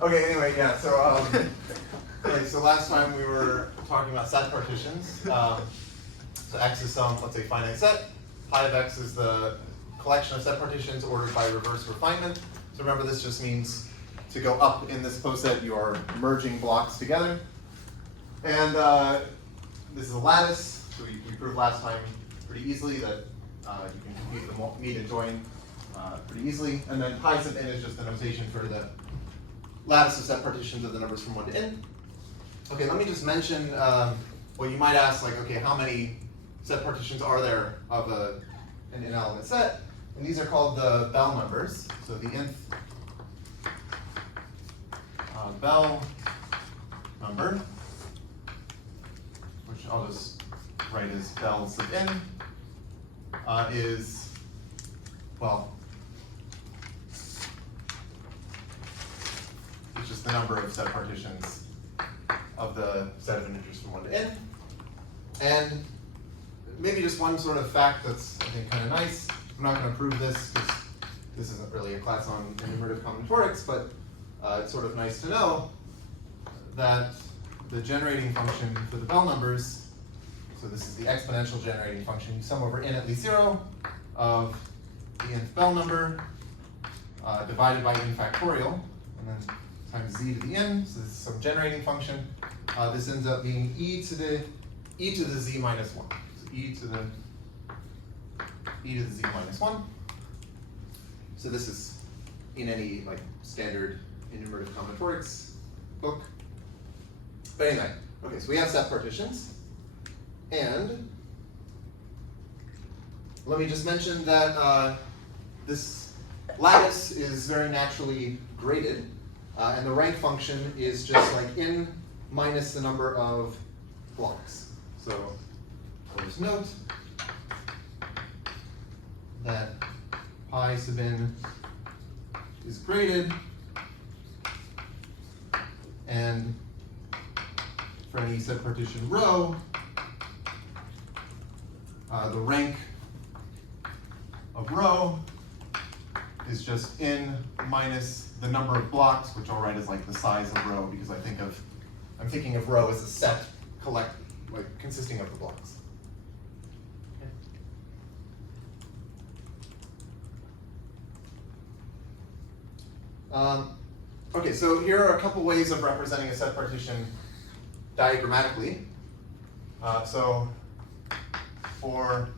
Okay, anyway, yeah, so okay, so last time we were talking about set partitions. So X is some, let's say, finite set. Pi of X is the collection of set partitions ordered by reverse refinement. So remember, this just means to go up in this poset, you are merging blocks together. And this is a lattice. So we proved last time pretty easily that you can compute the meet and join pretty easily. And then pi sub n is just the notation for the lattice of set partitions of the numbers from 1 to n. Okay, let me just mention, well, you might ask, like, okay, how many set partitions are there of an n-element set? And these are called the Bell numbers. So the nth Bell number, which I'll just write as Bell sub n, is, well, it's just the number of set partitions of the set of integers from 1 to n. And maybe just one sort of fact that's, I think, kind of nice. I'm not going to prove this because this isn't really a class on enumerative combinatorics, but it's sort of nice to know that the generating function for the Bell numbers, so this is the exponential generating function, you sum over n at least 0 of the nth Bell number divided by n factorial, and then times z to the n, so this is some generating function. This ends up being e to the z minus 1. So e to the z minus 1. So this is in any like standard enumerative combinatorics book. But anyway, okay, so we have set partitions. And let me just mention that this lattice is very naturally graded. And the rank function is just like n minus the number of blocks. So I'll just note that pi sub n is graded, and for any set partition rho, the rank of rho is just n minus the number of blocks, which I'll write as like the size of rho, because I'm thinking of rho as a set consisting of the blocks. Okay, so here are a couple ways of representing a set partition diagrammatically. So for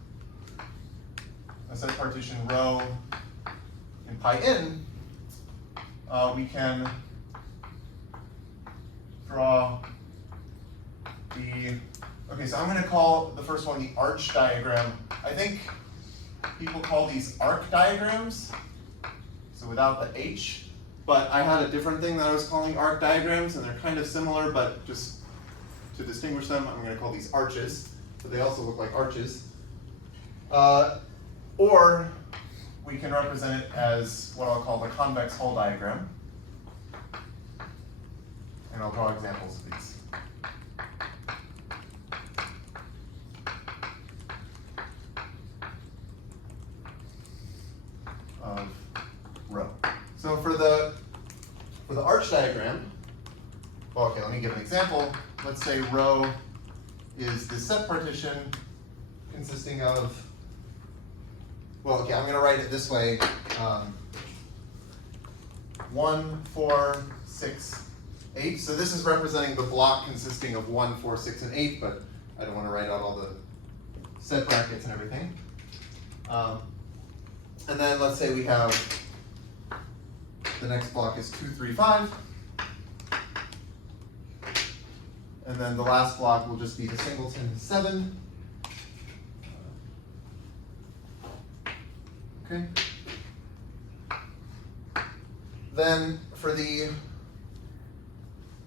a set partition rho in pi n, we can draw okay, so I'm going to call the first one the arch diagram. I think people call these arc diagrams, so without the h. But I had a different thing that I was calling arc diagrams, and they're kind of similar, but just to distinguish them, I'm going to call these arches. But they also look like arches. Or we can represent it as what I'll call the convex hull diagram. And I'll draw examples of these. Of rho. So for the arch diagram, well, okay, let me give an example. Let's say rho is the set partition consisting of, well, okay, I'm going to write it this way: 1, 4, 6, 8. So this is representing the block consisting of 1, 4, 6, and 8, but I don't want to write out all the set brackets and everything. And then let's say we have the next block is 2, 3, 5. And then the last block will just be the singleton 7. Okay. Then for the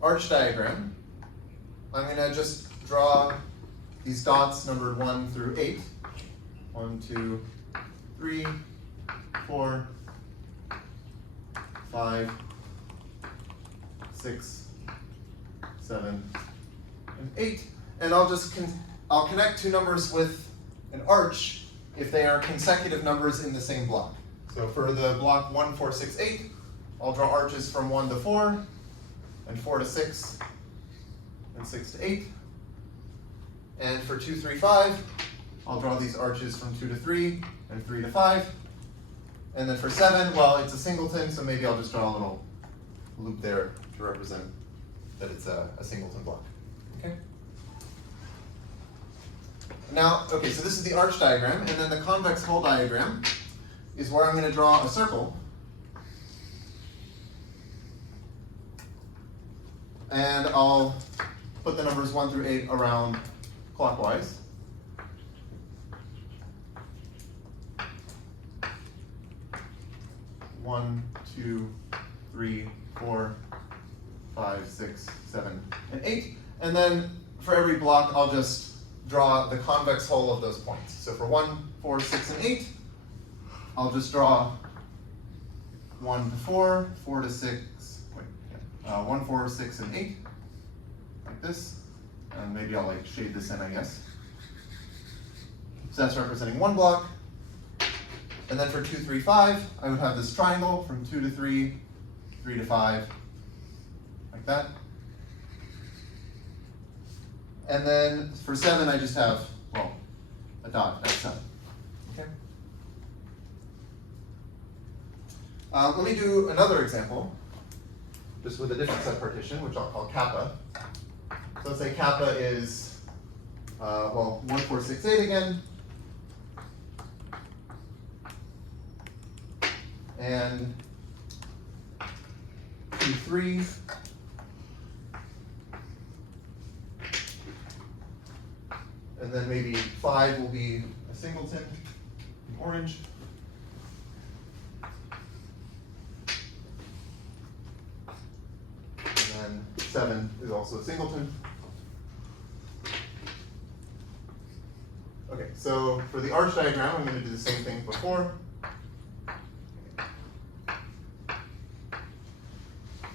arch diagram, I'm going to just draw these dots numbered 1 through 8. 1, 2, 3, 4, 5, 6, 7, and 8. And I'll connect two numbers with an arch if they are consecutive numbers in the same block. So for the block 1, 4, 6, 8, I'll draw arches from 1 to 4, and 4 to 6, and 6 to 8. And for 2, 3, 5, I'll draw these arches from 2 to 3, and 3 to 5. And then for 7, well, it's a singleton, so maybe I'll just draw a little loop there to represent that it's a singleton block. Okay? Now, okay, so this is the arch diagram, and then the convex hull diagram is where I'm going to draw a circle. And I'll put the numbers 1 through 8 around clockwise. One, 2, 3, 4, 5, 6, 7, and 8. And then for every block, I'll just draw the convex hull of those points. So for 1, 4, 6, and 8, I'll just draw 1 to 4, 4 to 6, 1, 4, 6, and 8, like this. And maybe I'll like shade this in, I guess. So that's representing one block. And then for 2, 3, 5, I would have this triangle from 2 to 3, 3 to 5, like that. And then for 7, I just have, well, a dot at 7. Okay. Let me do another example, just with a different set partition, which I'll call kappa. So let's say kappa is, well, 1, 4, 6, 8 again. And 2, 3. And then maybe 5 will be a singleton in orange. And then 7 is also a singleton. Okay, so for the arch diagram, I'm going to do the same thing before.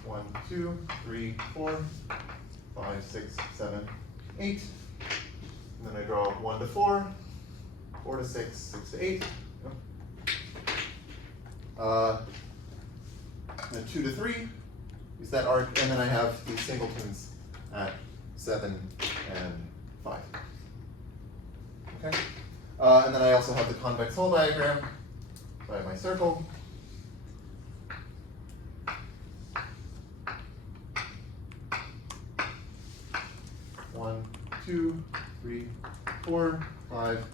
1, 2, 3, 4, 5, 6, 7, 8. And then I draw 1 to 4, 4 to 6, 6 to 8. Then 2 to 3 is that arc, and then I have these singletons at 7 and 5. Okay. And then I also have the convex hull diagram. So I have my circle. One, 2, 3, 4, 5,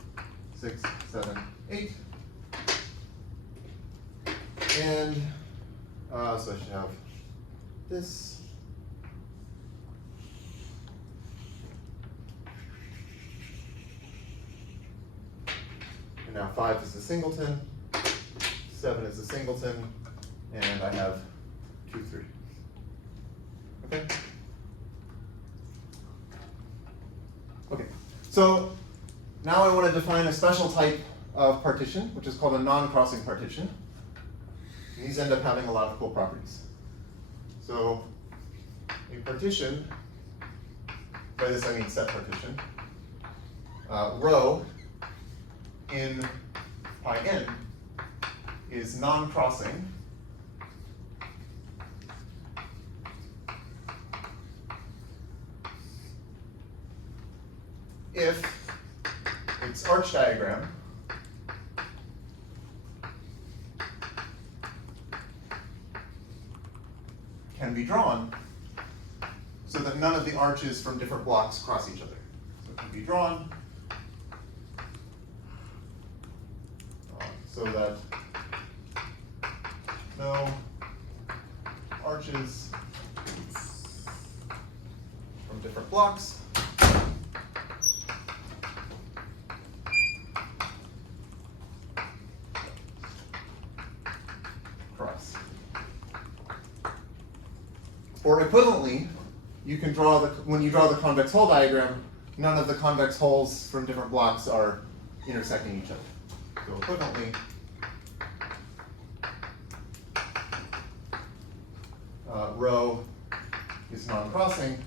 6, 7, 8. And so I should have this. And now 5 is a singleton, 7 is a singleton, and I have 2, 3. Okay? Okay, so now I want to define a special type of partition, which is called a non-crossing partition. And these end up having a lot of cool properties. So a partition, by this I mean set partition, rho in pi n is non-crossing if its arch diagram can be drawn so that none of the arches from different blocks cross each other. So it can be drawn so that no arches from different blocks cross. Or equivalently, you can draw when you draw the convex hull diagram, none of the convex hulls from different blocks are intersecting each other. So equivalently, rho is non-crossing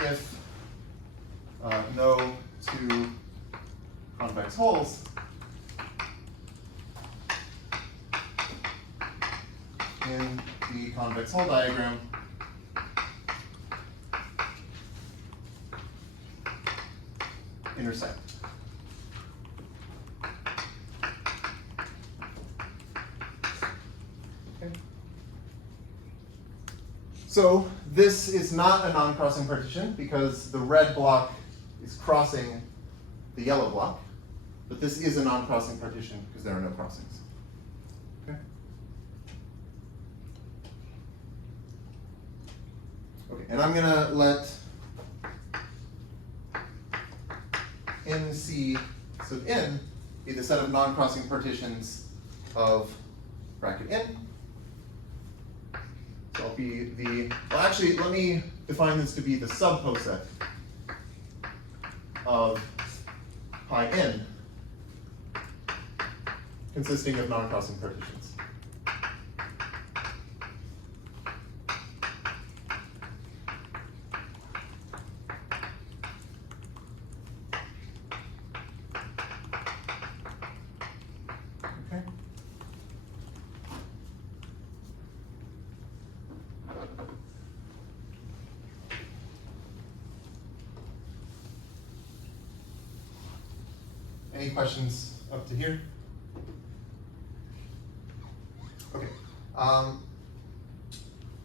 if no two convex hulls in the convex hull diagram intersect. Okay. So this is not a non-crossing partition because the red block is crossing the yellow block, but this is a non-crossing partition because there are no crossings. Okay. Okay, and I'm gonna let NC sub n be the set of non-crossing partitions of bracket n. So I'll be the, well actually let me define this to be the subposet of pi n consisting of non-crossing partitions. Okay. Any questions up to here? Okay.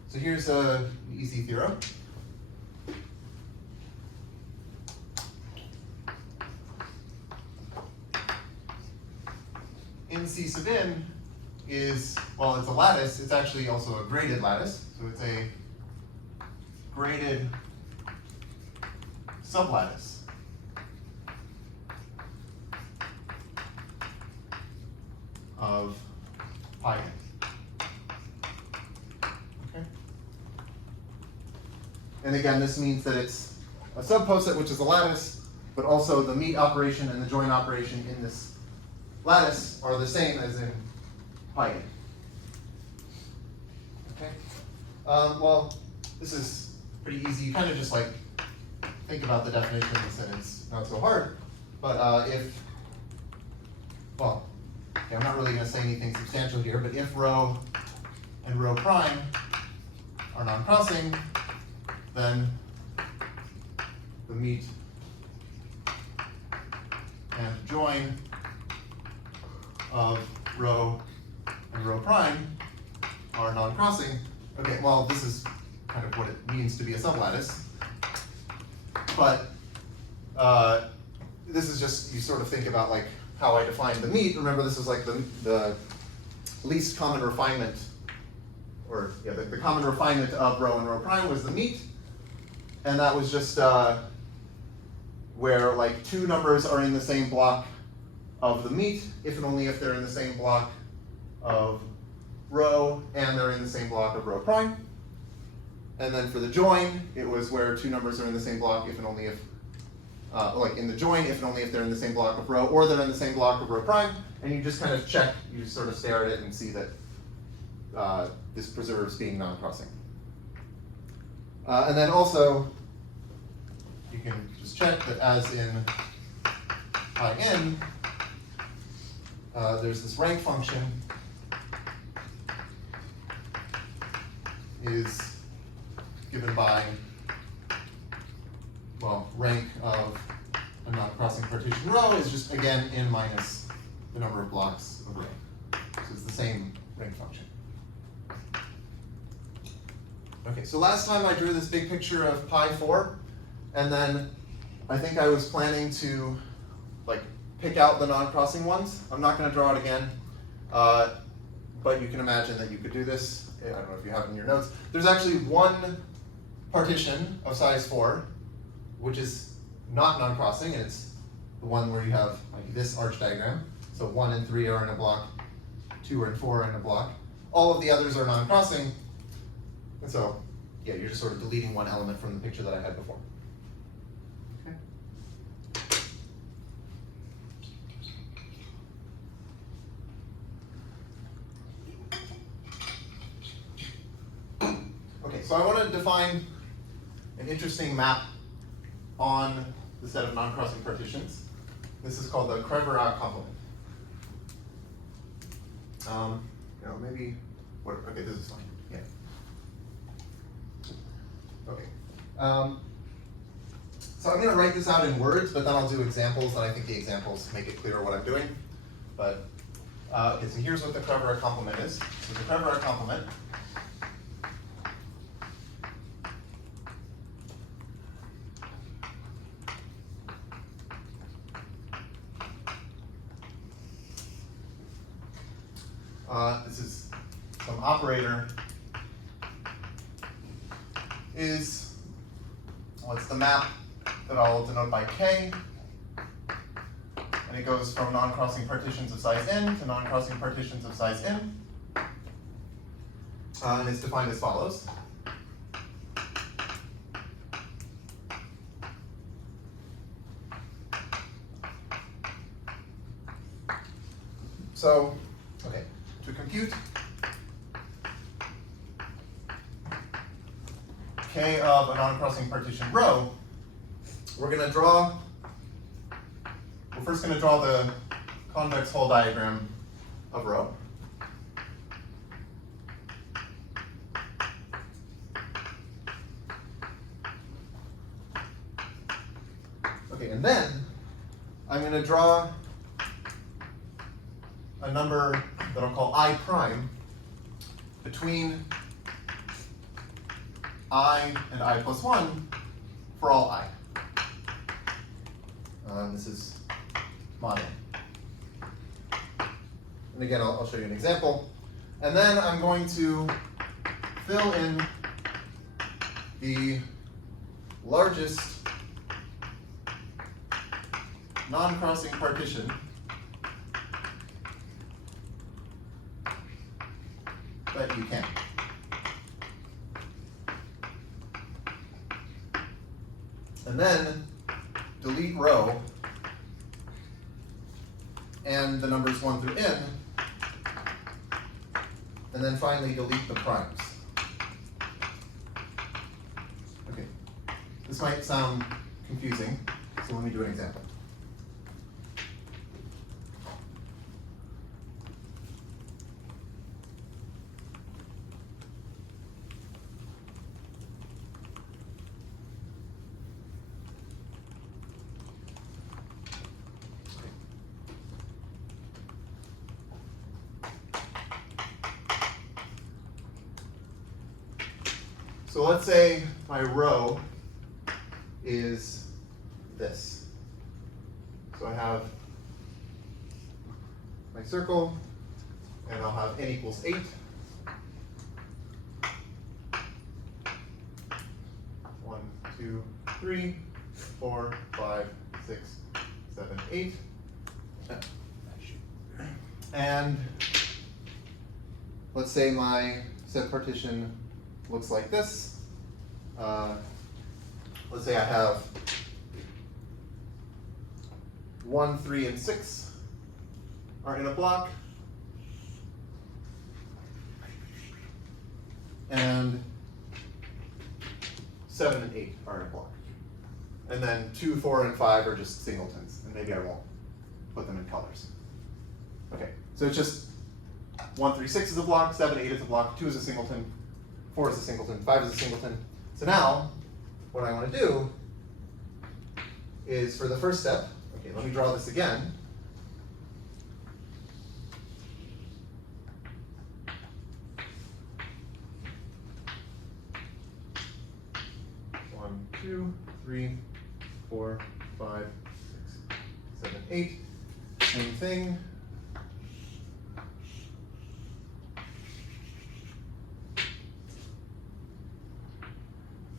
So here's an easy theorem. NC sub n is, well, it's a lattice. It's actually also a graded lattice. So it's a graded sublattice. Of pi n. Okay. And again, this means that it's a subposet, which is a lattice, but also the meet operation and the join operation in this lattice are the same as in pi n. Okay. Well, this is pretty easy. You kind of just like think about the definition of the sentence, not so hard. But if, well, okay, I'm not really going to say anything substantial here, but if rho and rho prime are non-crossing, then the meet and join of rho and rho prime are non-crossing. Okay, well, this is kind of what it means to be a sublattice, but this is just, you sort of think about like how I define the meet. Remember, this is like the least common refinement, or yeah, the common refinement of rho and rho prime was the meet, and that was just where like two numbers are in the same block of the meet, if and only if they're in the same block of rho and they're in the same block of rho prime. And then for the join, it was where two numbers are in the same block if and only if, like in the join, if and only if they're in the same block of rho or they're in the same block of rho prime. And you just kind of check, you just sort of stare at it and see that this preserves being non-crossing. And then also, you can just check that as in pi n, there's this rank function is given by, well, rank of a non-crossing partition rho is just, again, n minus the number of blocks of rho. So it's the same rank function. Okay, so last time I drew this big picture of pi 4, and then I think I was planning to like pick out the non-crossing ones. I'm not going to draw it again, but you can imagine that you could do this. I don't know if you have it in your notes. There's actually one partition of size 4, which is not non-crossing, and it's the one where you have like this arch diagram. So 1 and 3 are in a block, 2 and 4 are in a block. All of the others are non-crossing, and so yeah, you're just sort of deleting one element from the picture that I had before. Okay. Okay, so I want to define an interesting map on the set of non-crossing partitions. This is called the Kreverak complement. Maybe Okay, this is fine. Yeah. Okay. So I'm going to write this out in words, but then I'll do examples, and I think the examples make it clear what I'm doing. But okay, so here's what the Crevera complement is. So the Crevera complement this is some operator is, what's the map that I'll denote by K, and it goes from non-crossing partitions of size n to non-crossing partitions of size n, and it's defined as follows. So, okay, to compute K of a non-crossing partition rho, we're first going to draw the convex hull diagram of rho. Okay, and then I'm going to draw a number that I'll call I prime between I and I plus 1 for all I. This is mod n. And again, I'll show you an example. And then I'm going to fill in the largest non-crossing partition that you can. And then delete rho and the numbers 1 through n, and then finally delete the primes. Okay, this might sound confusing, so let me do an example. So let's say my rho is this. So I have my circle, and I'll have n equals 8. 1, 2, 3, 4, 5, 6, 7, 8. And let's say my set partition looks like this. Let's say I have 1, 3, and 6 are in a block, and 7 and 8 are in a block. And then 2, 4, and 5 are just singletons, and maybe I won't put them in colors. Okay, so it's just 1, 3, 6 is a block, 7, 8 is a block, 2 is a singleton, 4 is a singleton, 5 is a singleton. So now, what I want to do is for the first step, okay, let me draw this again. One, 2, 3, 4, 5, 6, 7, 8. Same thing.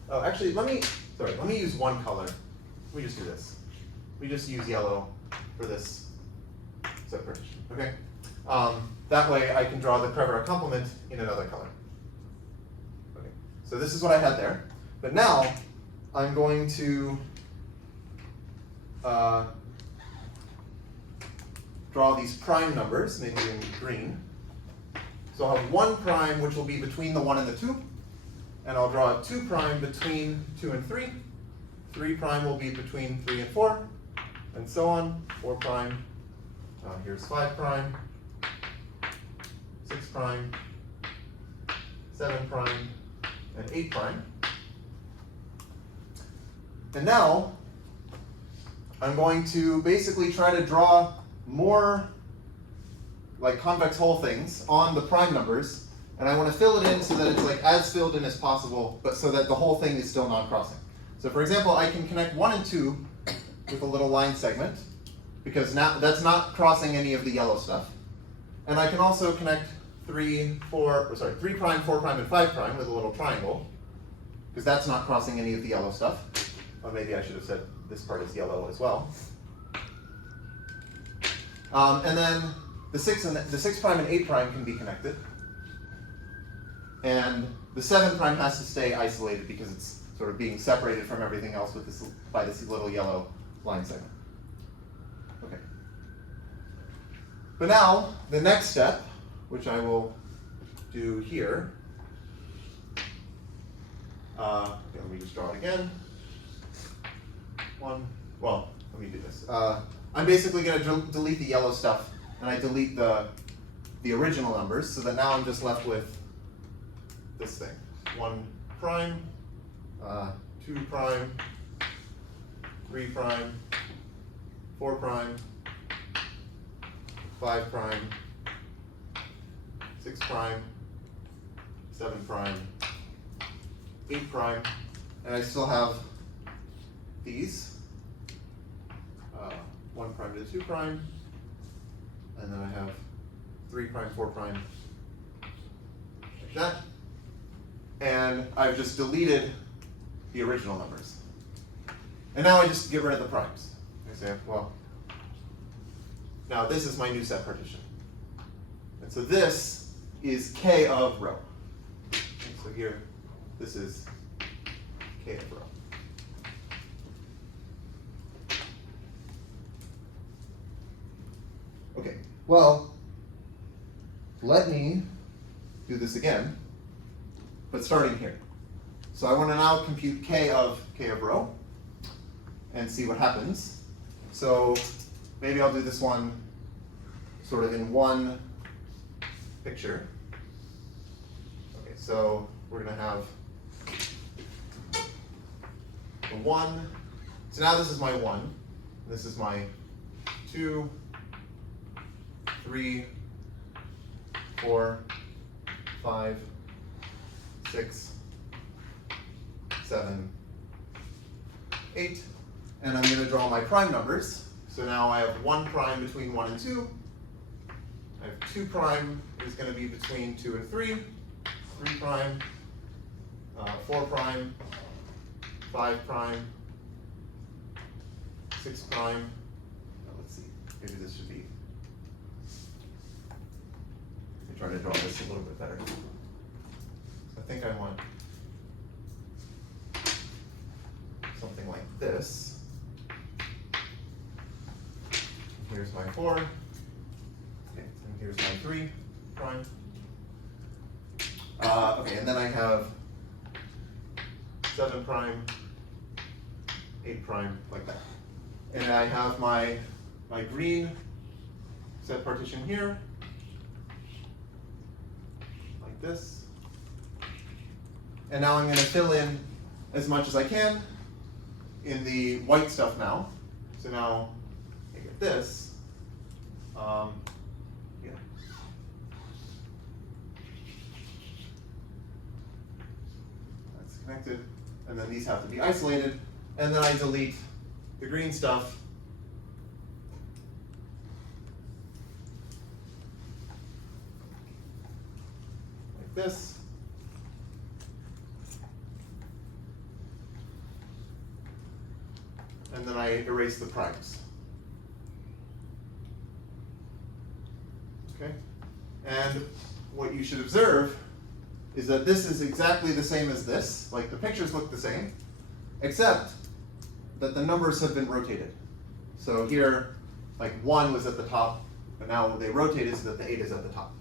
Oh, actually, let me use one color. Let me just do this. We just use yellow for this set partition, okay? That way I can draw the Crevera complement in another color. Okay, so this is what I had there. But now I'm going to draw these prime numbers, maybe in green. So I'll have 1 prime, which will be between the 1 and the 2. And I'll draw a 2 prime between 2 and 3. 3 prime will be between 3 and 4, and so on. 4 prime. Here's 5 prime, 6 prime, 7 prime, and 8 prime. And now I'm going to basically try to draw more like convex hole things on the prime numbers, and I want to fill it in so that it's like as filled in as possible, but so that the whole thing is still non-crossing. So for example, I can connect 1 and 2 with a little line segment, because now that's not crossing any of the yellow stuff. And I can also connect 3 prime, 4 prime, and 5 prime with a little triangle, because that's not crossing any of the yellow stuff. Or maybe I should have said this part is yellow as well. And then the 6 prime and 8 prime can be connected. And the 7 prime has to stay isolated because it's sort of being separated from everything else with this, by this little yellow line segment. Okay. But now, the next step, which I will do here, okay, let me just draw it again. Let me do this. I'm basically going to delete the yellow stuff, and I delete the original numbers, so that now I'm just left with this thing. 1 prime, 2 prime, 3 prime, 4 prime, 5 prime, 6 prime, 7 prime, 8 prime, and I still have these. 1 prime to 2 prime, and then I have 3 prime, 4 prime, like that. And I've just deleted the original numbers. And now I just get rid of the primes. I say, well, now this is my new set partition. And so this is K of rho. And so here, this is K of rho. Okay, well, let me do this again, but starting here. So I want to now compute K of rho and see what happens. So maybe I'll do this one sort of in one picture. Okay, so we're going to have the 1. So now this is my 1. This is my 2, 3, 4, 5, 6, 7, 8, and I'm going to draw my prime numbers. So now I have 1 prime between 1 and 2. I have 2 prime is going to be between 2 and 3. 3 prime, 4 prime, 5 prime, 6 prime. Let's see, maybe this should be. Let me try to draw this a little bit better. So I think I want something like this. Here's my 4. Okay, and here's my 3 prime. Okay, and then I have 7 prime, 8 prime, like that. And I have my green set partition here, like this. And now I'm going to fill in as much as I can in the white stuff now. So now I get this. Yeah. That's connected. And then these have to be isolated. And then I delete the green stuff. Like this. And then I erase the primes. Okay? And what you should observe is that this is exactly the same as this. Like the pictures look the same, except that the numbers have been rotated. So here, like 1 was at the top, but now they rotated so that the 8 is at the top.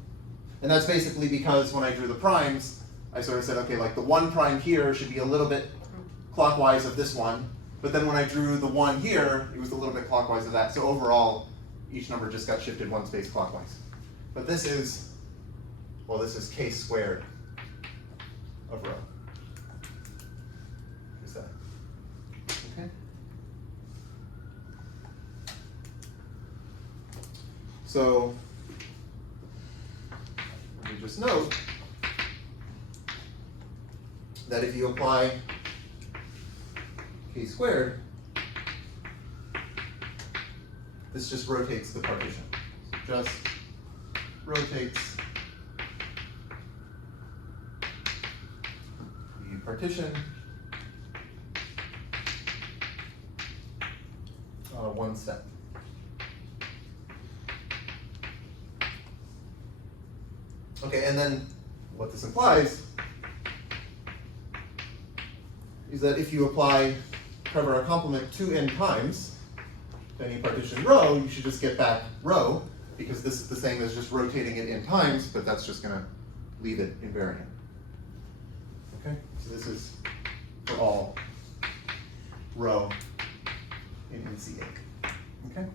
And that's basically because when I drew the primes, I sort of said, okay, like the 1 prime here should be a little bit clockwise of this one, but then when I drew the 1 here, it was a little bit clockwise of that. So overall, each number just got shifted 1 space clockwise. But this is, well, this is k squared of rho. Is that okay? So let me just note that if you apply k squared, this just rotates the partition. So just rotates the partition one step. Okay, and then what this implies is that if you apply Covariant complement 2n times to any partition rho, you should just get back rho, because this is the same as just rotating it in times, but that's just going to leave it invariant. Okay, so this is for all rho in NC8. Okay.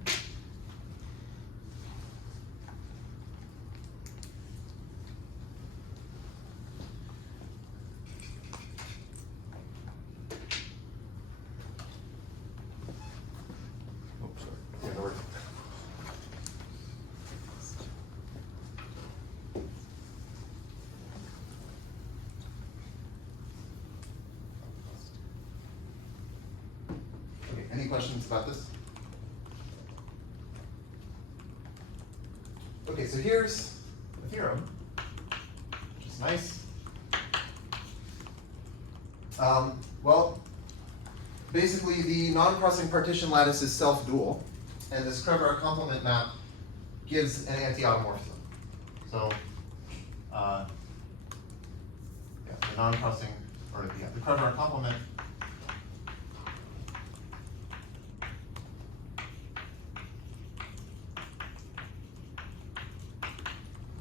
Any questions about this? Okay, so here's the theorem, which is nice. Well, basically the non-crossing partition lattice is self-dual, and this Covariant complement map gives an anti-automorphism. So, yeah, the non-crossing, or yeah, the Covariant complement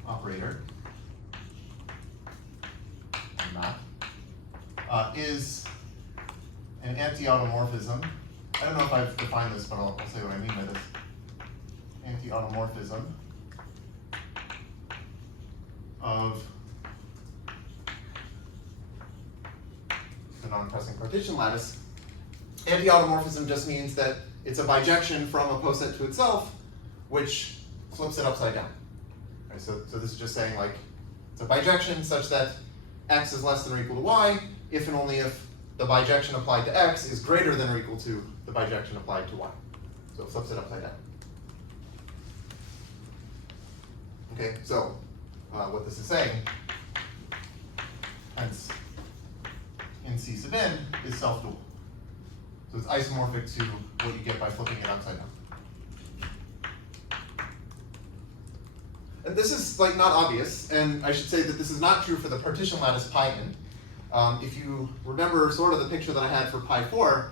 operator map is an anti-automorphism. I don't know if I've defined this, but I'll say what I mean by this. Anti-automorphism of the non-crossing partition lattice. Anti-automorphism just means that it's a bijection from a poset to itself, which flips it upside down. Right, so this is just saying, like, it's a bijection such that x is less than or equal to y if and only if the bijection applied to x is greater than or equal to the bijection applied to y. So it flips it upside down. Okay, so what this is saying, hence NC sub n is self-dual. So it's isomorphic to what you get by flipping it upside down. And this is like not obvious, and I should say that this is not true for the partition lattice pi n. If you remember sort of the picture that I had for pi 4,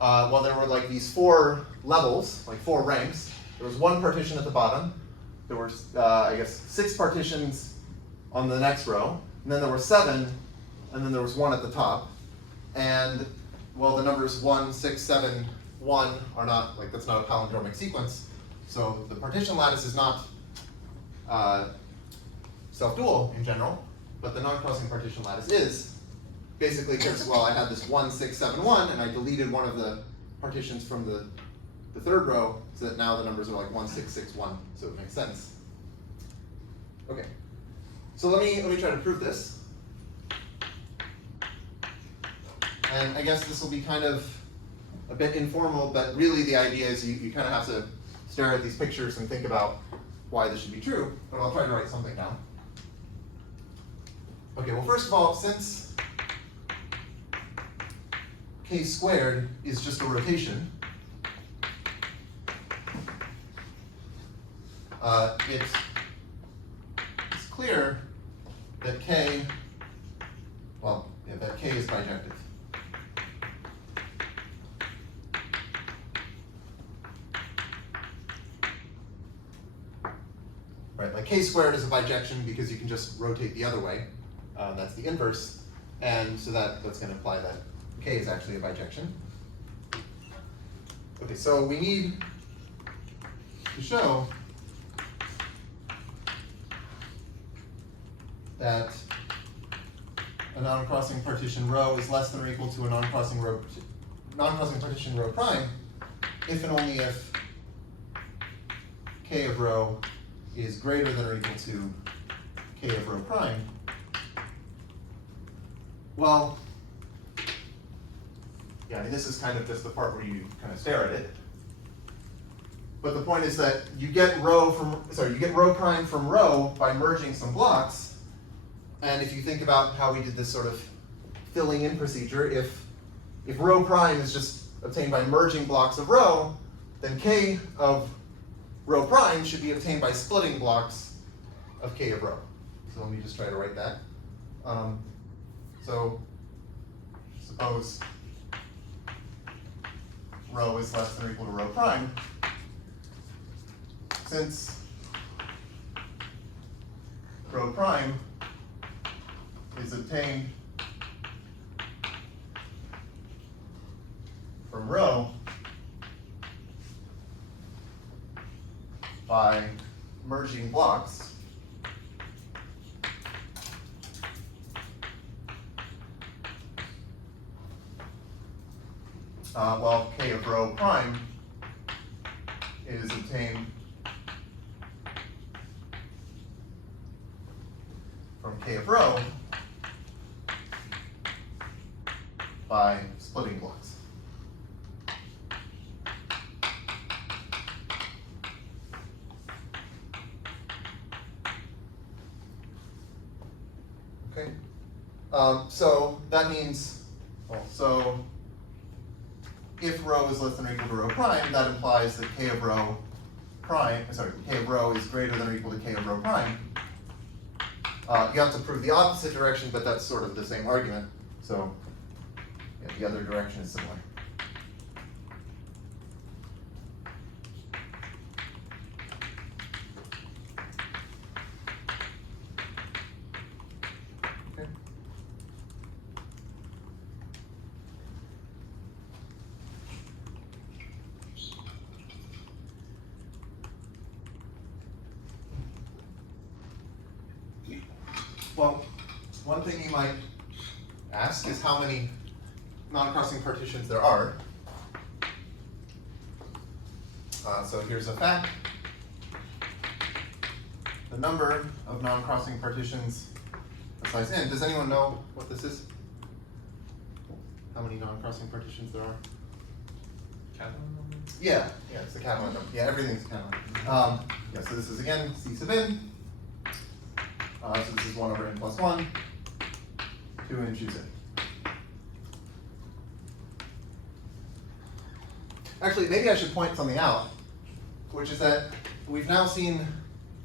well, there were like these 4 levels, like 4 ranks. There was 1 partition at the bottom. There were, I guess, 6 partitions on the next row, and then there were 7, and then there was 1 at the top. And well, the numbers 1, 6, 7, 1 are not, like, that's not a palindromic sequence. So the partition lattice is not self-dual in general, but the non-crossing partition lattice is. Basically because, well, I had this 1, 6, 7, 1, and I deleted one of the partitions from the third row, so that now the numbers are like 1, 6, 6, 1, so it makes sense. Okay, so let me try to prove this. And I guess this will be kind of a bit informal, but really the idea is you kind of have to stare at these pictures and think about why this should be true, but I'll try to write something down. Okay, well, first of all, since k squared is just a rotation, it's clear that k, well, yeah, that k is bijective. Right, like k squared is a bijection because you can just rotate the other way. That's the inverse, and so that's going to imply that k is actually a bijection. Okay, so we need to show that a non-crossing partition rho is less than or equal to a non-crossing partition rho prime if and only if k of rho is greater than or equal to k of rho prime. Well, yeah, I mean, this is kind of just the part where you kind of stare at it. But the point is that you get rho prime from rho by merging some blocks. And if you think about how we did this sort of filling in procedure, if rho prime is just obtained by merging blocks of rho, then k of rho prime should be obtained by splitting blocks of k of rho. So let me just try to write that. So suppose rho is less than or equal to rho prime. Since rho prime is obtained from rho by merging blocks, well, k of rho prime is obtained from k of rho by splitting blocks. Okay, so that means, well, so if rho is less than or equal to rho prime, that implies that k of rho is greater than or equal to k of rho prime. You have to prove the opposite direction, but that's sort of the same argument. So yeah, the other direction is similar. Okay. Well, one thing you might ask is how many non-crossing partitions there are. So here's a fact. The number of non-crossing partitions of size n. Does anyone know what this is? How many non-crossing partitions there are? Catalan number? Yeah, it's the Catalan number. Yeah, everything's Catalan. Yeah, so this is again C sub n. So this is 1 over n plus 1, 2 n choose n. Actually, maybe I should point something out, which is that we've now seen,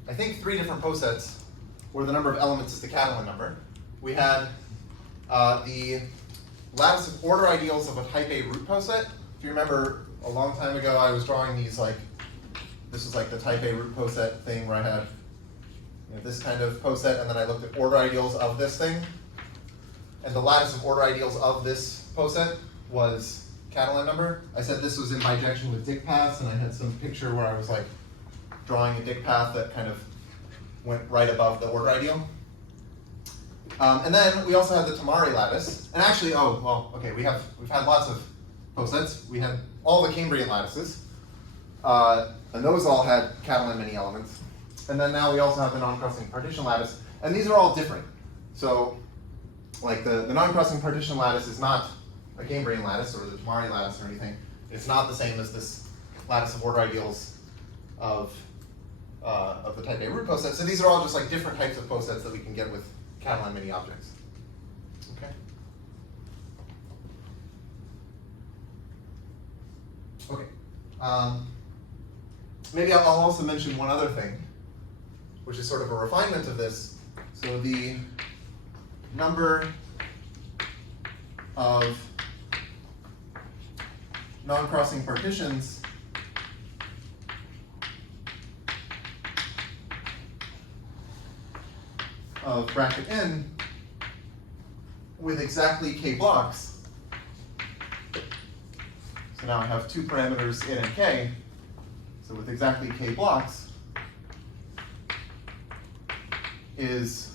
I think, 3 different posets where the number of elements is the Catalan number. We had the lattice of order ideals of a type A root poset. If you remember, a long time ago, I was drawing these this was like the type A root poset thing where I had this kind of poset, and then I looked at order ideals of this thing. And the lattice of order ideals of this poset was Catalan number. I said this was in bijection with dict paths, and I had some picture where I was like drawing a dict path that kind of went right above the order ideal. And then we also had the Tamari lattice. And actually, we've had lots of posets. We had all the Cambrian lattices, and those all had Catalan many elements. And then now we also have the non-crossing partition lattice, and these are all different. So, like the non-crossing partition lattice is not a Cambrian lattice or the Tamari lattice or anything. It's not the same as this lattice of order ideals of the type A root poset. So these are all just like different types of posets that we can get with Catalan many objects. Okay. Okay. Maybe I'll also mention one other thing, which is sort of a refinement of this. So the number of non-crossing partitions of bracket n with exactly k blocks. So now I have 2 parameters n and k. So with exactly k blocks is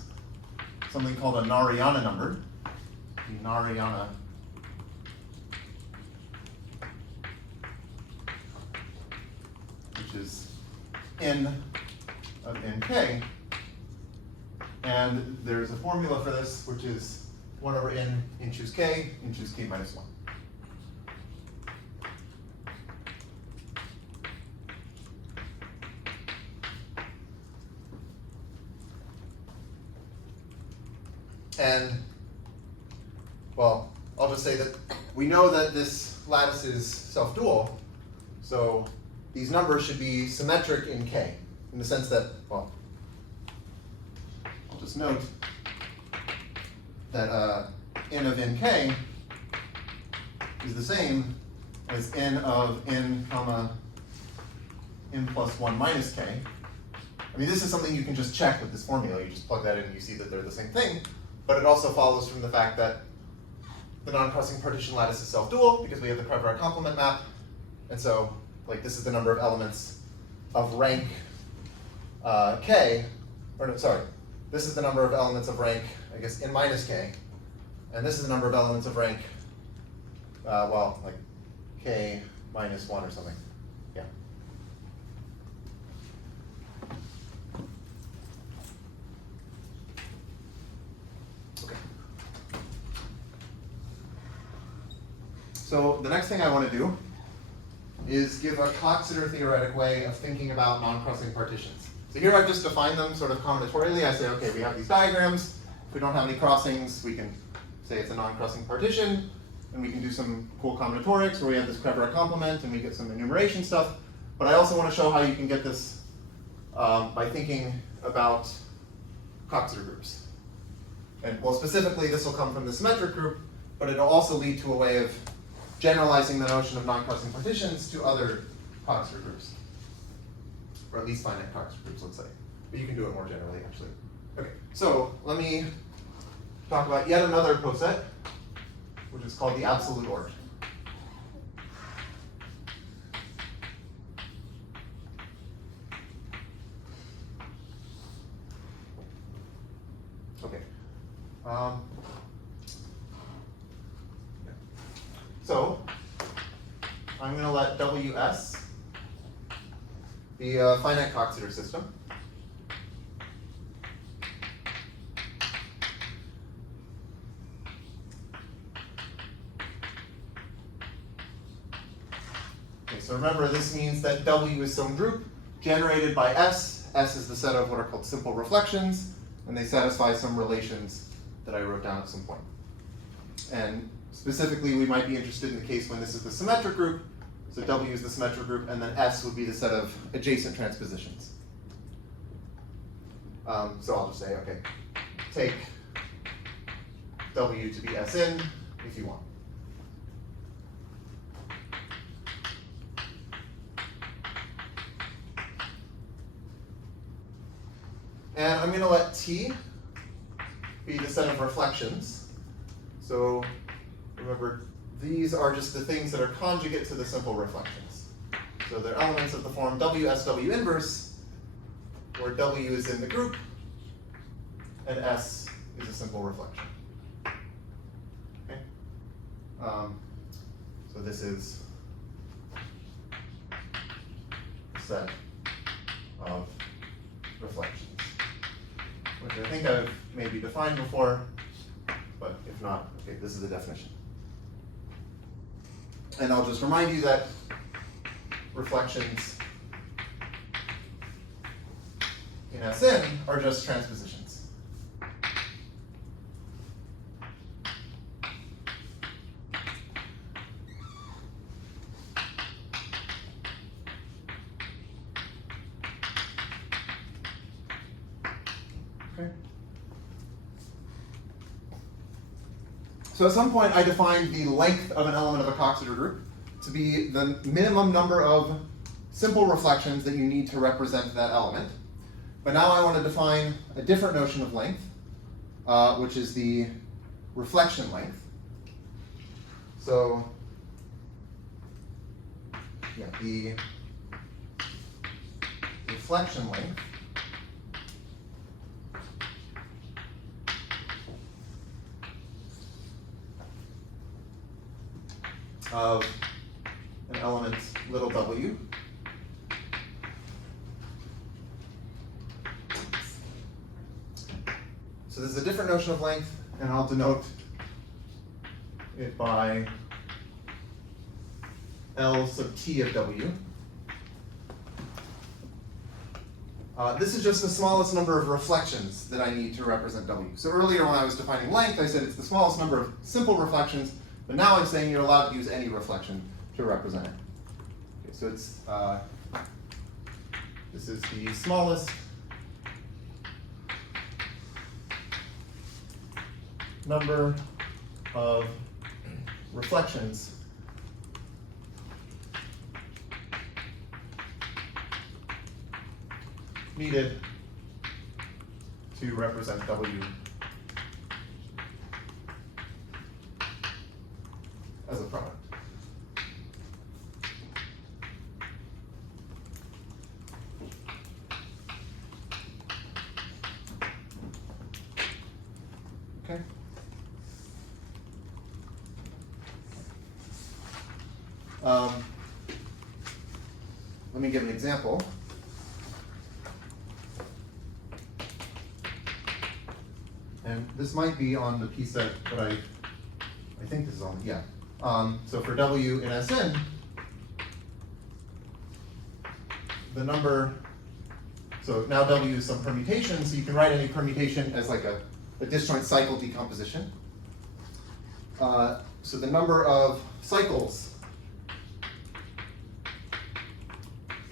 something called a Narayana number. the Narayana which is n of nk. And there's a formula for this, which is 1 over n choose k minus 1. And, well, I'll just say that we know that this lattice is self-dual, so these numbers should be symmetric in K, in the sense that, well, I'll just note that n of nk is the same as n of n comma n plus 1 minus k. I mean, this is something you can just check with this formula. You just plug that in and you see that they're the same thing. But it also follows from the fact that the non-crossing partition lattice is self-dual because we have the Krevra complement map. And so, like, this is the number of elements of rank k, or no, sorry, this is the number of elements of rank, I guess, n minus k. And this is the number of elements of rank, well, like k minus 1 or something. Yeah. Okay. So the next thing I want to do is give a Coxeter theoretic way of thinking about non-crossing partitions. So here I've just defined them sort of combinatorially. I say, okay, we have these diagrams. If we don't have any crossings, we can say it's a non-crossing partition, and we can do some cool combinatorics where we have this Krevra complement and we get some enumeration stuff. But I also want to show how you can get this by thinking about Coxeter groups. And well, specifically, this will come from the symmetric group, but it'll also lead to a way of generalizing the notion of non-crossing partitions to other Coxeter groups. Or at least finite Coxeter groups, let's say. But you can do it more generally, actually. Okay, so let me talk about yet another poset, which is called the absolute order. Okay. So I'm going to let WS be a finite Coxeter system. Okay, so remember, this means that W is some group generated by S. S is the set of what are called simple reflections, and they satisfy some relations that I wrote down at some point. And specifically, we might be interested in the case when this is the symmetric group. So W is the symmetric group, and then S would be the set of adjacent transpositions. So I'll just say, okay, take W to be Sn if you want. And I'm going to let T be the set of reflections. So remember, these are just the things that are conjugate to the simple reflections. So they're elements of the form WSW inverse, where W is in the group, and S is a simple reflection. Okay? So this is a set of reflections, which I think I've maybe defined before, but if not, okay, this is the definition. And I'll just remind you that reflections in Sn are just transpositions. Okay. So at some point I defined the length of an element of a Coxeter group to be the minimum number of simple reflections that you need to represent that element. But now I want to define a different notion of length, which is the reflection length. So yeah, the reflection length of an element little w. So this is a different notion of length, and I'll denote it by L sub t of w. This is just the smallest number of reflections that I need to represent w. So earlier when I was defining length, I said it's the smallest number of simple reflections, but now I'm saying you're allowed to use any reflection to represent it. Okay, so it's this is the smallest number of reflections needed to represent W as a product. Okay. Let me give an example. And this might be on the P set, but I think this is on, yeah. So for W in Sn, the number, so now W is some permutation, so you can write any permutation as like a disjoint cycle decomposition. So the number of cycles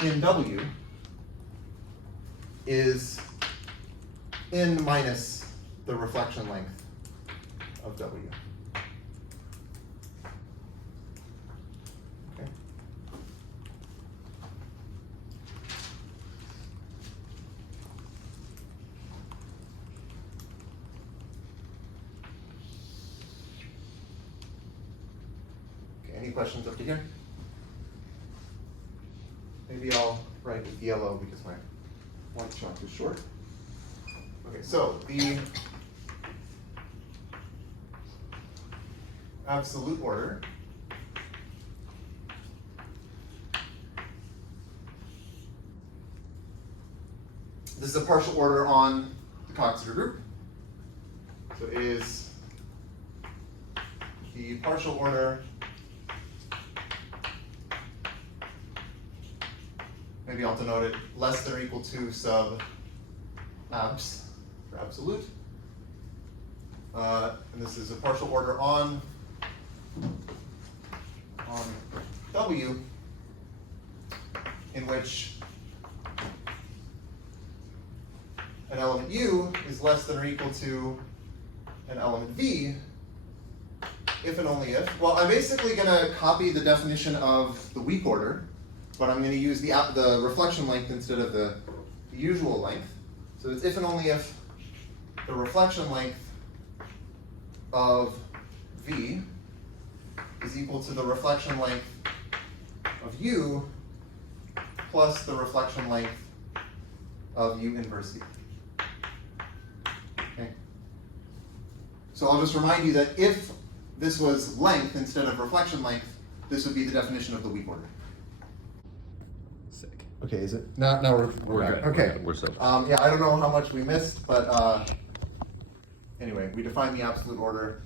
in W is n minus the reflection length of W. Okay. Okay, any questions up to here? Maybe I'll write with yellow because my white chalk is short. Okay, so the absolute order this is a partial order on the Coxeter group. So it is the partial order, maybe I'll denote it less than or equal to sub abs for absolute. And this is a partial order on W, in which an element U is less than or equal to an element V, if and only if. Well, I'm basically going to copy the definition of the weak order, but I'm going to use the reflection length instead of the usual length. So it's if and only if the reflection length of V is equal to the reflection length of U plus the reflection length of U inverse V. Okay. So I'll just remind you that if this was length instead of reflection length, this would be the definition of the weak order. Sick. Okay, is it? Now we're good. okay. We're so. Yeah, I don't know how much we missed, but anyway, we defined the absolute order,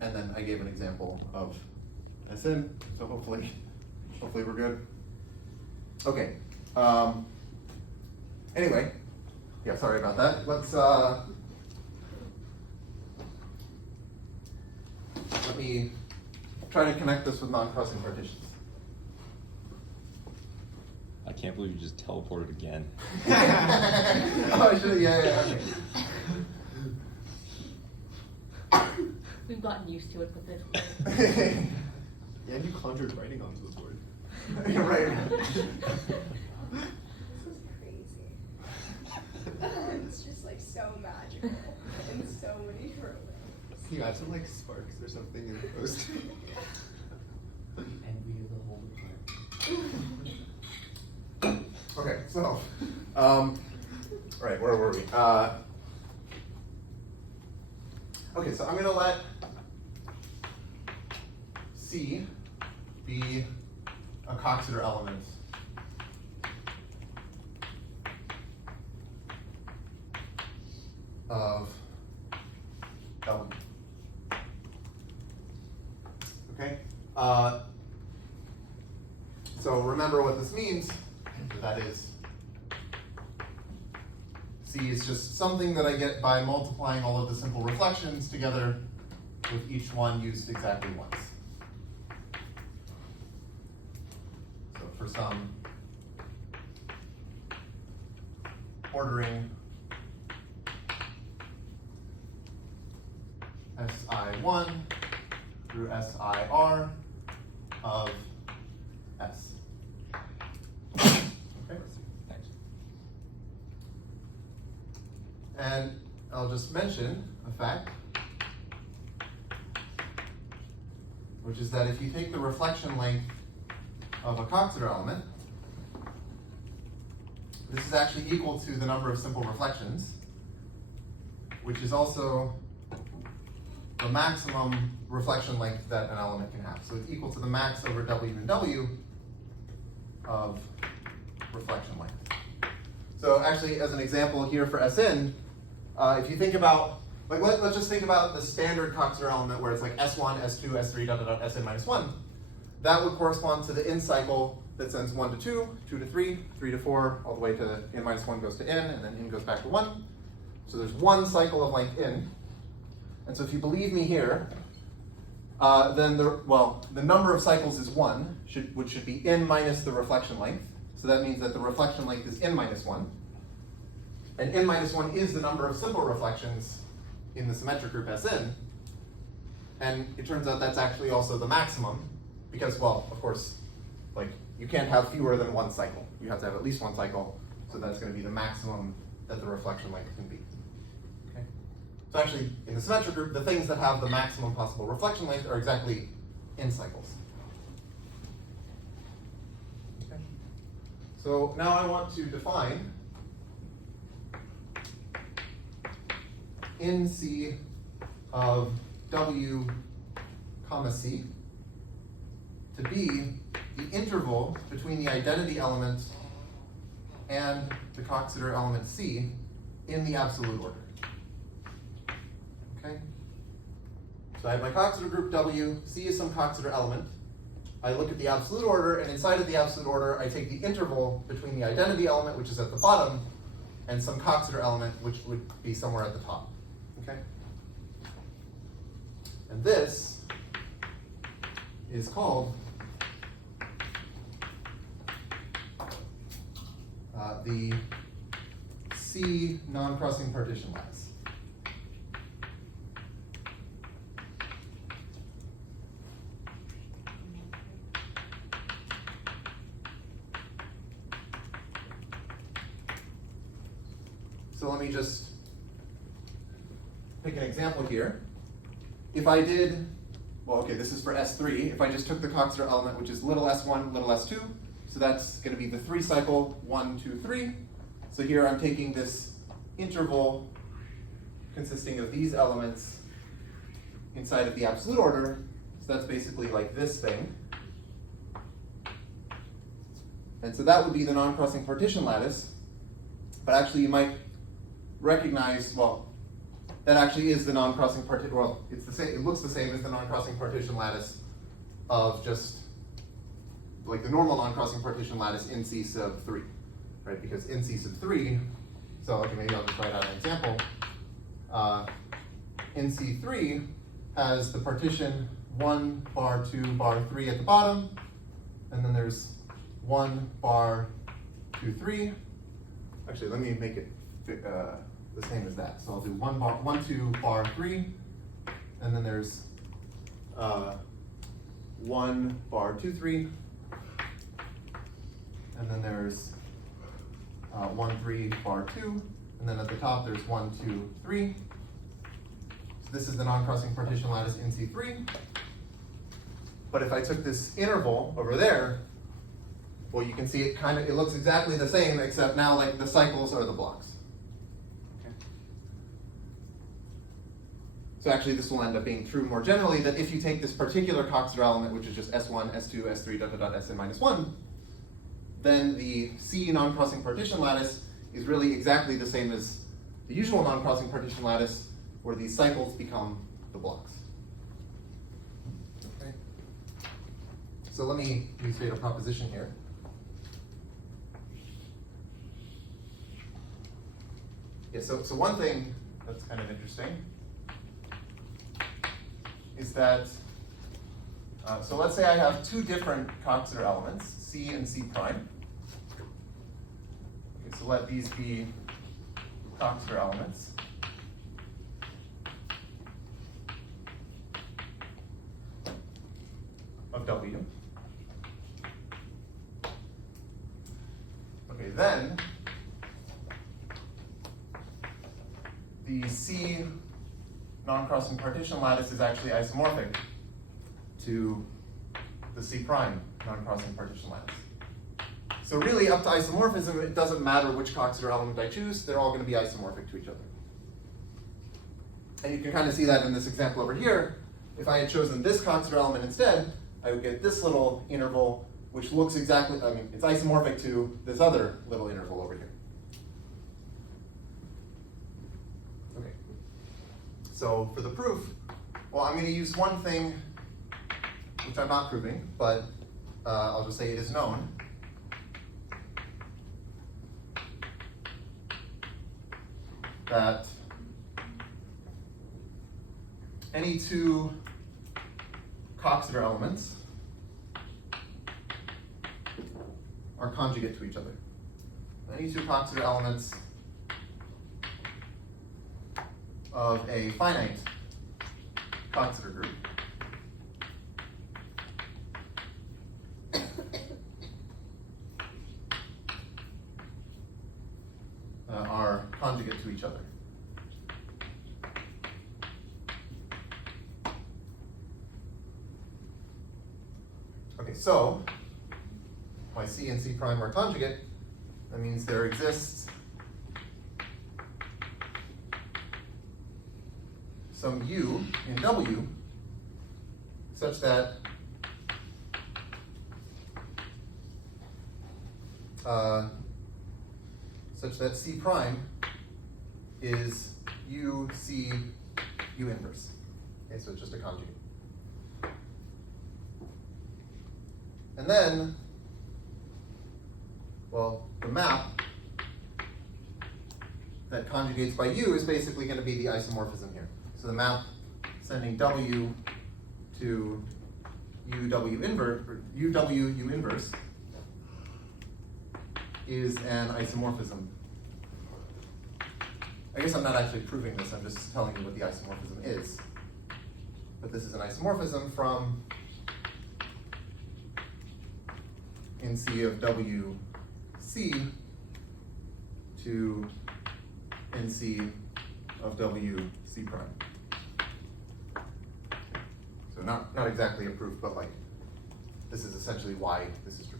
and then I gave an example of Sn. So hopefully we're good. Okay. Anyway, yeah, sorry about that. Let's let me try to connect this with non-crossing partitions. I can't believe you just teleported again. Oh, I should. Yeah, okay. We've gotten used to it with this. Yeah, you conjured writing onto the board. You're right. This is crazy. It's just like so magical in so many different ways. Can you add some like sparks or something in the post? Envy of the whole department. Okay, so, right, where were we? Okay, so I'm gonna let C be a Coxeter element of W. Okay? So remember what this means, that is, C is just something that I get by multiplying all of the simple reflections together with each one used exactly once. So for some ordering SI1 through SIR of S. Okay. Thanks. And I'll just mention a fact, which is that if you take the reflection length of a Coxeter element, this is actually equal to the number of simple reflections, which is also the maximum reflection length that an element can have. So it's equal to the max over W and W of reflection length. So actually, as an example here for Sn, if you think about, like let's just think about the standard Coxeter element where it's like S1, S2, S3, dot, dot, dot, Sn minus 1. That would correspond to the in cycle that sends 1 to 2, 2 to 3, 3 to 4, all the way to n minus 1 goes to n, and then n goes back to 1. So there's one cycle of length n. And so if you believe me here, then the number of cycles is 1, which should be n minus the reflection length. So that means that the reflection length is n minus 1. And n minus 1 is the number of simple reflections in the symmetric group Sn. And it turns out that's actually also the maximum, because, well, of course, like you can't have fewer than one cycle. You have to have at least one cycle, so that's going to be the maximum that the reflection length can be. Okay. So actually, in the symmetric group, the things that have the maximum possible reflection length are exactly n cycles. Okay. So now I want to define NC of W comma C to be the interval between the identity element and the Coxeter element C in the absolute order. Okay? So I have my Coxeter group W, C is some Coxeter element. I look at the absolute order, and inside of the absolute order, I take the interval between the identity element, which is at the bottom, and some Coxeter element, which would be somewhere at the top. Okay? And this is called the C non-crossing partition lattice. So let me just pick an example here. If I did, well, okay, this is for S3. If I just took the Coxeter element, which is little s1, little s2, so that's going to be the 3 cycle 1, 2, 3. So here I'm taking this interval consisting of these elements inside of the absolute order. So that's basically like this thing. And so that would be the non-crossing partition lattice. But actually you might recognize, well, that actually is the non-crossing partition, well, it's the same, it looks the same as the non-crossing partition lattice of just like the normal non-crossing partition lattice in C sub 3, right? Because in C sub 3, so okay, maybe I'll just write out an example. In C3 has the partition 1, bar 2, bar 3 at the bottom, and then there's 1, bar 2, 3. Actually, let me make it the same as that. So I'll do 1, 2, bar 3, and then there's 1, bar 2, 3, and then there's 1, 3, bar 2, and then at the top there's 1, 2, 3. So this is the non-crossing partition lattice in C3. But if I took this interval over there, well, you can see it looks exactly the same, except now like the cycles are the blocks. Okay. So actually this will end up being true more generally, that if you take this particular Coxeter element, which is just S1, S2, S3, dot, dot, dot, Sn minus 1, then the C non-crossing partition lattice is really exactly the same as the usual non-crossing partition lattice, where these cycles become the blocks. Okay. So let me restate a proposition here. Yeah, so one thing that's kind of interesting is that, so let's say I have two different Coxeter elements, C and C prime. Okay, so let these be Coxeter elements. Of W. Okay, then the C non-crossing partition lattice is actually isomorphic to the C prime non-crossing partition lattice. So really, up to isomorphism, it doesn't matter which Coxeter element I choose, they're all going to be isomorphic to each other. And you can kind of see that in this example over here. If I had chosen this Coxeter element instead, I would get this little interval, which looks exactly, I mean, it's isomorphic to this other little interval over here. Okay. So for the proof, well, I'm going to use one thing, which I'm not proving, but I'll just say it is known. That any two Coxeter elements are conjugate to each other. Any two Coxeter elements of a finite Coxeter group are conjugate to each other. Okay, so my C and C prime are conjugate. That means there exists some U in W such that C prime is U, C, U inverse. Okay, so it's just a conjugate. And then, well, the map that conjugates by U is basically going to be the isomorphism here. So the map sending W to UW inverse, or UW U inverse, is an isomorphism. I guess I'm not actually proving this, I'm just telling you what the isomorphism is. But this is an isomorphism from NC of WC to NC of WC prime. So not exactly a proof, but like this is essentially why this is true.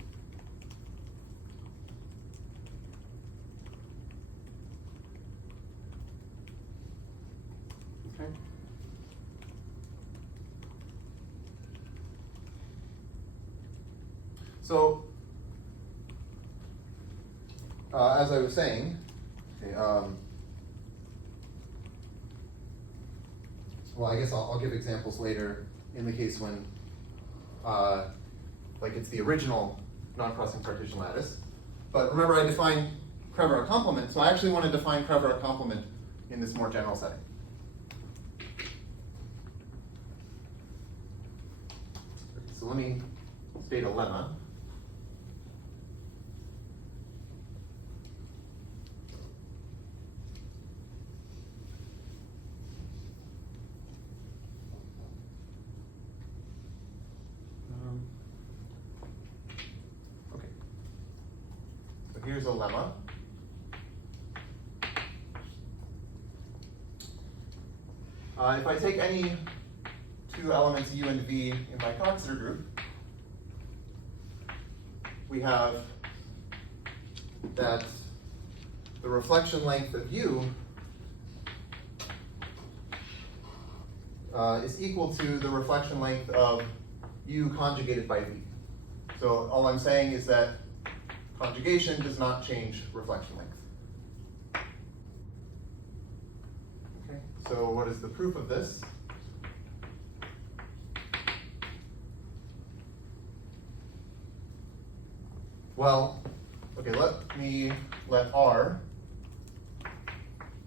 Okay. So, as I was saying, okay, well, I guess I'll give examples later in the case when, like it's the original non-crossing partition lattice. But remember, I defined Krevara complement, so I actually want to define Krevara complement in this more general setting. Okay, so let me state a lemma. Okay. So here's a lemma. If I take any two elements U and V in my Coxeter group, we have that the reflection length of U is equal to the reflection length of u conjugated by v. So all I'm saying is that conjugation does not change reflection length. Okay, so what is the proof of this? Well, okay, let R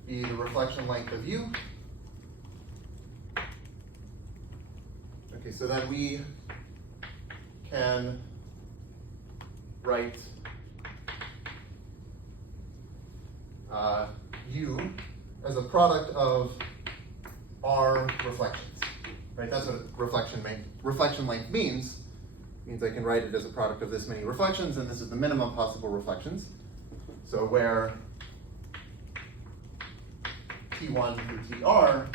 be the reflection length of u. Okay, so then we can write u as a product of R reflections, right? That's what reflection length means. It means I can write it as a product of this many reflections, and this is the minimum possible reflections. So where T1 through TR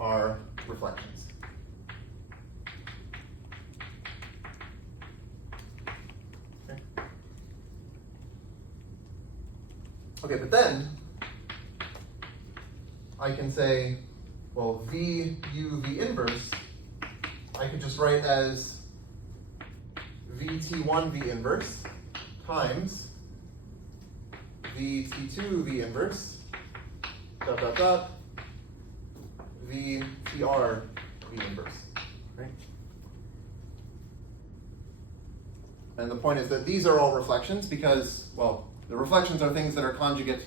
are reflections. Okay, but then I can say, well, V U V inverse, I could just write as VT1 V inverse times VT2 V inverse dot dot dot VTR V inverse, right? And the point is that these are all reflections because, well, the reflections are things that are conjugate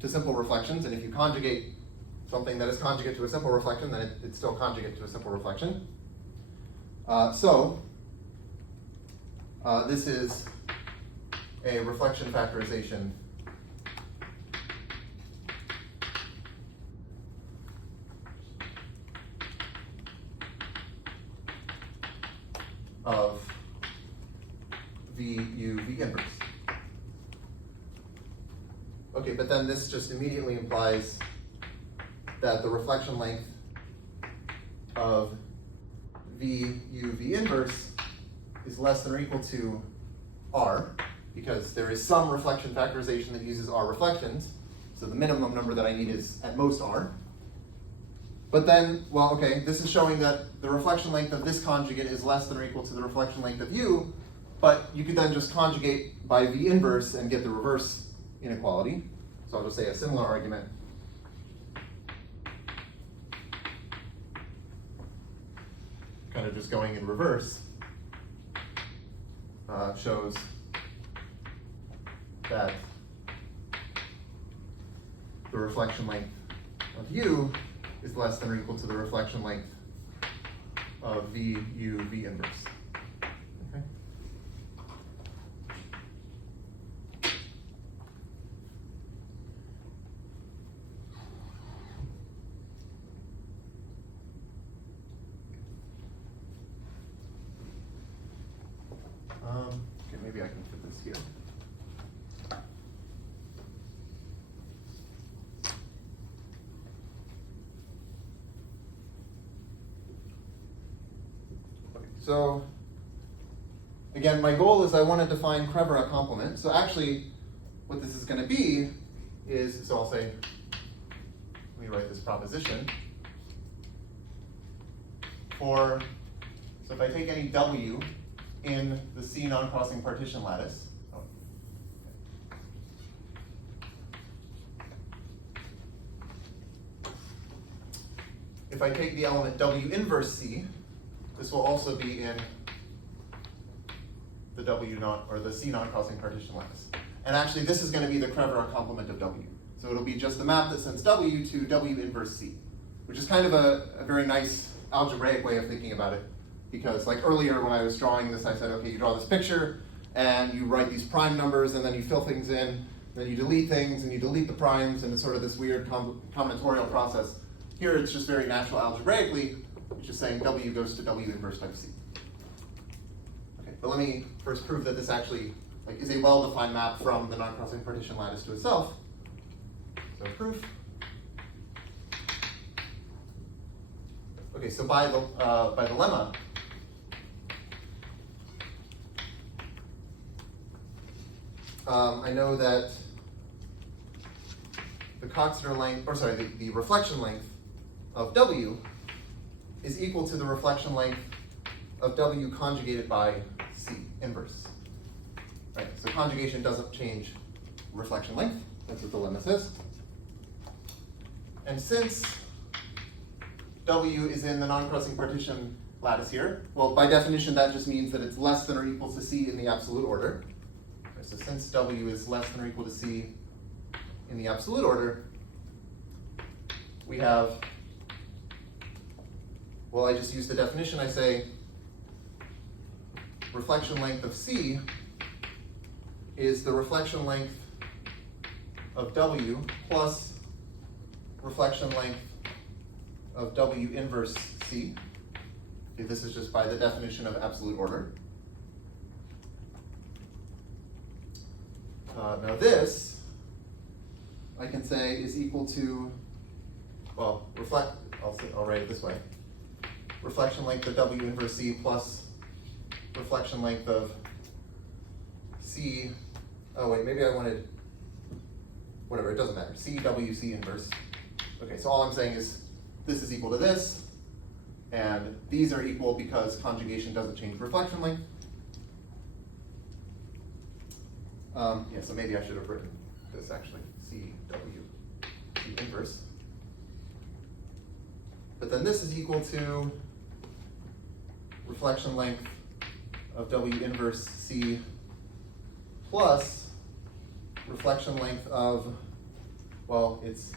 to simple reflections, and if you conjugate something that is conjugate to a simple reflection, then it's still conjugate to a simple reflection. This is a reflection factorization of VU V inverse. Okay, but then this just immediately implies that the reflection length of VU V inverse is less than or equal to R, because there is some reflection factorization that uses R reflections, so the minimum number that I need is at most R. But then, well, okay, this is showing that the reflection length of this conjugate is less than or equal to the reflection length of U, but you could then just conjugate by V inverse and get the reverse inequality. So I'll just say a similar argument. Kind of just going in reverse shows that the reflection length of U is less than or equal to the reflection length of VU V inverse. Okay. Okay, maybe I can fit this here. Okay, so again, my goal is I want to define Krevera complement. So actually, what this is going to be is, so I'll say, let me write this proposition. So if I take any W in the C non-crossing partition lattice, if I take the element W inverse C, this will also be in the the C non-crossing partition lattice. And actually, this is going to be the Krevera complement of W. So it'll be just the map that sends W to W inverse C, which is kind of a very nice algebraic way of thinking about it. Because like earlier when I was drawing this, I said, okay, you draw this picture and you write these prime numbers and then you fill things in, then you delete things and you delete the primes, and it's sort of this weird combinatorial process. Here it's just very natural algebraically, it's just saying W goes to W inverse times C. Okay, but let me first prove that this actually is a well-defined map from the non-crossing partition lattice to itself. So proof. Okay, so by lemma, I know that the Coxeter length, or sorry, the reflection length of W is equal to the reflection length of W conjugated by C inverse. Right, so conjugation doesn't change reflection length. That's what the lemma says. And since W is in the non-crossing partition lattice here, well, by definition, that just means that it's less than or equal to C in the absolute order. Right, so since W is less than or equal to C in the absolute order, we have, well, I just use the definition. I say reflection length of C is the reflection length of W plus reflection length of W inverse C. Okay, this is just by the definition of absolute order. Now this, I can say, is equal to, well, I'll write it this way. Reflection length of W inverse C plus reflection length of C, oh wait, maybe I wanted, whatever, it doesn't matter, CWC inverse. Okay, so all I'm saying is this is equal to this, and these are equal because conjugation doesn't change reflection length. Yeah, so maybe I should have written this actually, CWC inverse. But then this is equal to reflection length of W inverse C plus reflection length of, well, it's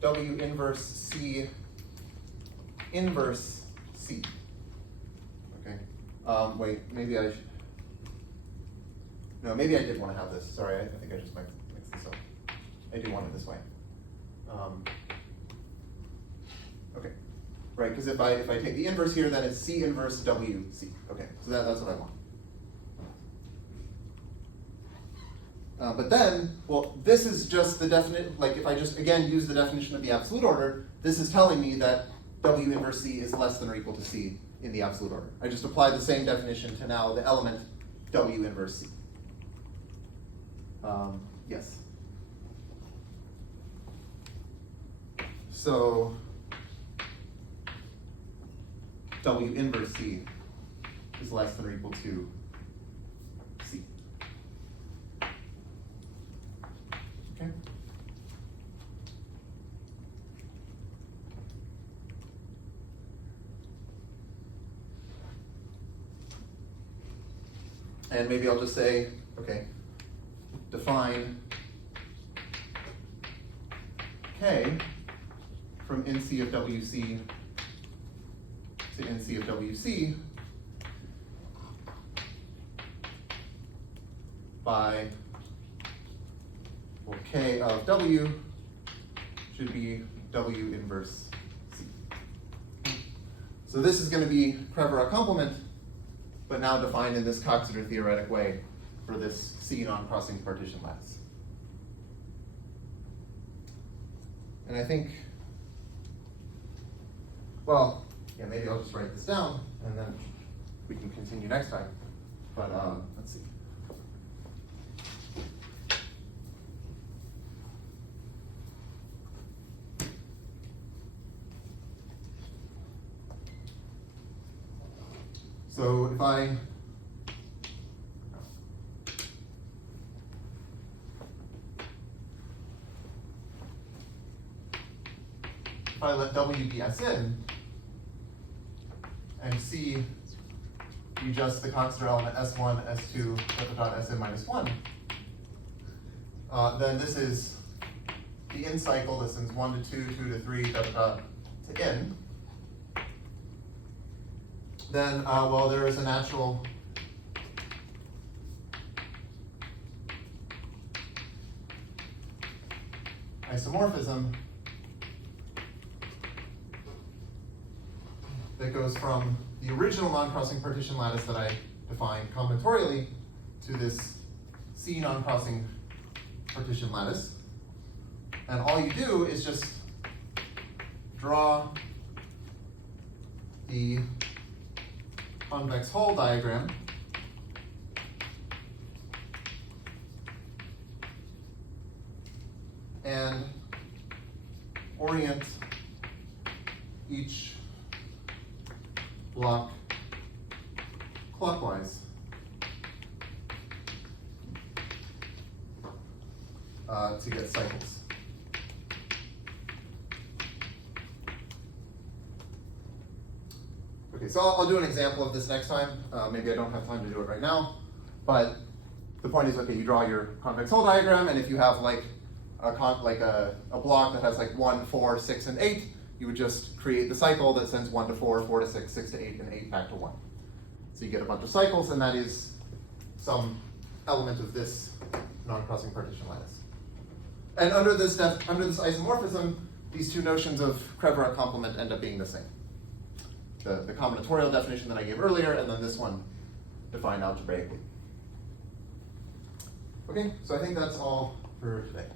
W inverse C inverse C. Okay. Wait, maybe I should, no, maybe I did want to have this. Sorry, I think I just mixed this up. I do want it this way. Okay. Right, because if I take the inverse here, then it's C inverse WC. Okay, so that's what I want. But then, well, this is just the definite, like if I just, again, use the definition of the absolute order, this is telling me that W inverse C is less than or equal to C in the absolute order. I just apply the same definition to now the element W inverse C. Yes. So, W inverse C is less than or equal to C. Okay. And maybe I'll just say, okay, define K from NC of WC to NC of WC by, well, K of W should be W inverse C. So this is going to be Creverat complement, but now defined in this Coxeter theoretic way for this C non-crossing partition lattice. And I think, well, yeah, maybe I'll just write this down and then we can continue next time. But let's see. So if I let W be Sn, and C be just the Coxeter element S1, S2, Sn minus 1, then this is the in cycle. This is 1 to 2, 2 to 3, to n. Then, well, there is a natural isomorphism that goes from the original non-crossing partition lattice that I defined combinatorially to this C non-crossing partition lattice. And all you do is just draw the convex hull diagram and orient each block clockwise to get cycles. Okay, so I'll do an example of this next time. Maybe I don't have time to do it right now, but the point is, okay, you draw your convex hull diagram, and if you have like a block that has like 1, 4, 6, and 8, you would just create the cycle that sends 1 to 4, 4 to 6, 6 to 8, and 8 back to 1. So you get a bunch of cycles, and that is some element of this non-crossing partition lattice. And under this isomorphism, these two notions of Krevra complement end up being the same. The combinatorial definition that I gave earlier, and then this one defined algebraically. Okay, so I think that's all for today.